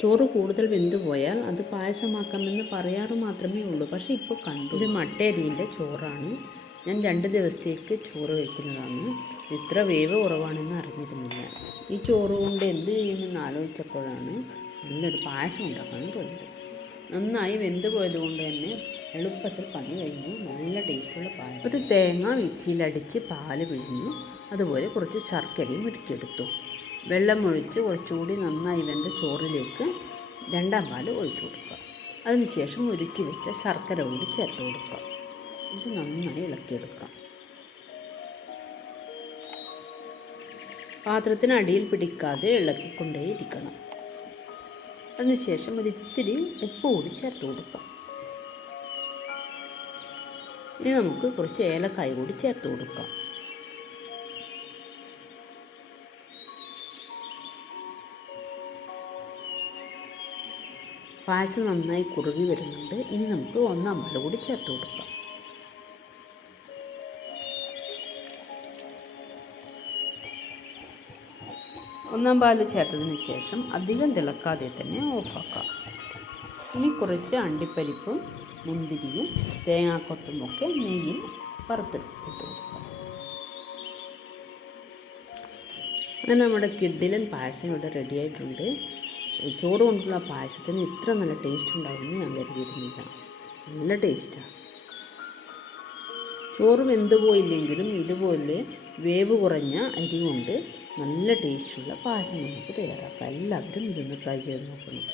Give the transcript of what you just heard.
ചോറ് കൂടുതൽ വെന്ത് പോയാൽ അത് പായസമാക്കാമെന്ന് പറയാറ് മാത്രമേ ഉള്ളൂ. പക്ഷേ ഇപ്പോൾ കണ്ടു. ഇത് മട്ടയരിൻ്റെ ചോറാണ്. ഞാൻ 2 ദിവസത്തേക്ക് ചോറ് വയ്ക്കുന്നതാണ്. ഇത്ര വേവ് കുറവാണെന്ന് അറിഞ്ഞിരുന്നില്ല. ഈ ചോറ് കൊണ്ട് എന്ത് ചെയ്യുമെന്ന് ആലോചിച്ചപ്പോഴാണ് നല്ലൊരു പായസം ഉണ്ടാക്കാമെന്ന് തോന്നിയത്. നന്നായി വെന്ത് പോയതുകൊണ്ട് തന്നെ എളുപ്പത്തിൽ പണി കഴിഞ്ഞു. നല്ല ടേസ്റ്റുള്ള പായസം. ഒരു തേങ്ങ മിക്സിയിലടിച്ച് പാല് പിഴിഞ്ഞു. അതുപോലെ കുറച്ച് ശർക്കരയും ഉരുക്കിയെടുത്തു. വെള്ളമൊഴിച്ച് കുറച്ചുകൂടി നന്നായി വെന്ത ചോറിലേക്ക് 2ാം പാല് ഒഴിച്ചു കൊടുക്കുക. അതിനുശേഷം ഉരുക്കി വെച്ച ശർക്കര കൂടി ചേർത്ത് കൊടുക്കുക. ഇത് നന്നായി ഇളക്കിയെടുക്കാം. പാത്രത്തിന് അടിയിൽ പിടിക്കാതെ ഇളക്കിക്കൊണ്ടേയിരിക്കണം. അതിനുശേഷം ഒരിത്തിരി ഉപ്പ് കൂടി ചേർത്ത് കൊടുക്കാം. ഇനി നമുക്ക് കുറച്ച് ഏലക്കായ കൂടി ചേർത്ത് കൊടുക്കാം. പായസം നന്നായി കുറുകി വരുന്നുണ്ട്. ഇനി നമുക്ക് 1ാം പാൽ കൂടി ചേർത്ത് കൊടുക്കാം. ഒന്നാം പാൽ ചേർത്തതിന് ശേഷം അധികം തിളക്കാതെ തന്നെ ഓഫാക്കാം. ഇനി കുറച്ച് അണ്ടിപ്പരിപ്പും മുന്തിരിയും തേങ്ങാക്കൊത്തും ഒക്കെ നെയ്യിൽ വറുത്തിട്ട് കൊടുക്കാം. അങ്ങനെ നമ്മുടെ കിഡിലൻ പായസം ഇവിടെ റെഡി ആയിട്ടുണ്ട്. ചോറ് കൊണ്ടുള്ള പായസത്തിന് ഇത്ര നല്ല ടേസ്റ്റ് ഉണ്ടാകുമെന്ന് ഞാൻ കരുതിയിരുന്നില്ല. നല്ല ടേസ്റ്റാണ്. ചോറ് വെന്ത് പോയില്ലെങ്കിലും ഇതുപോലെ വേവ് കുറഞ്ഞ അരി കൊണ്ട് നല്ല ടേസ്റ്റുള്ള പായസം നമുക്ക് തയ്യാറാക്കാം. എല്ലാവരും ഇതൊന്ന് ട്രൈ ചെയ്ത് നോക്കണം.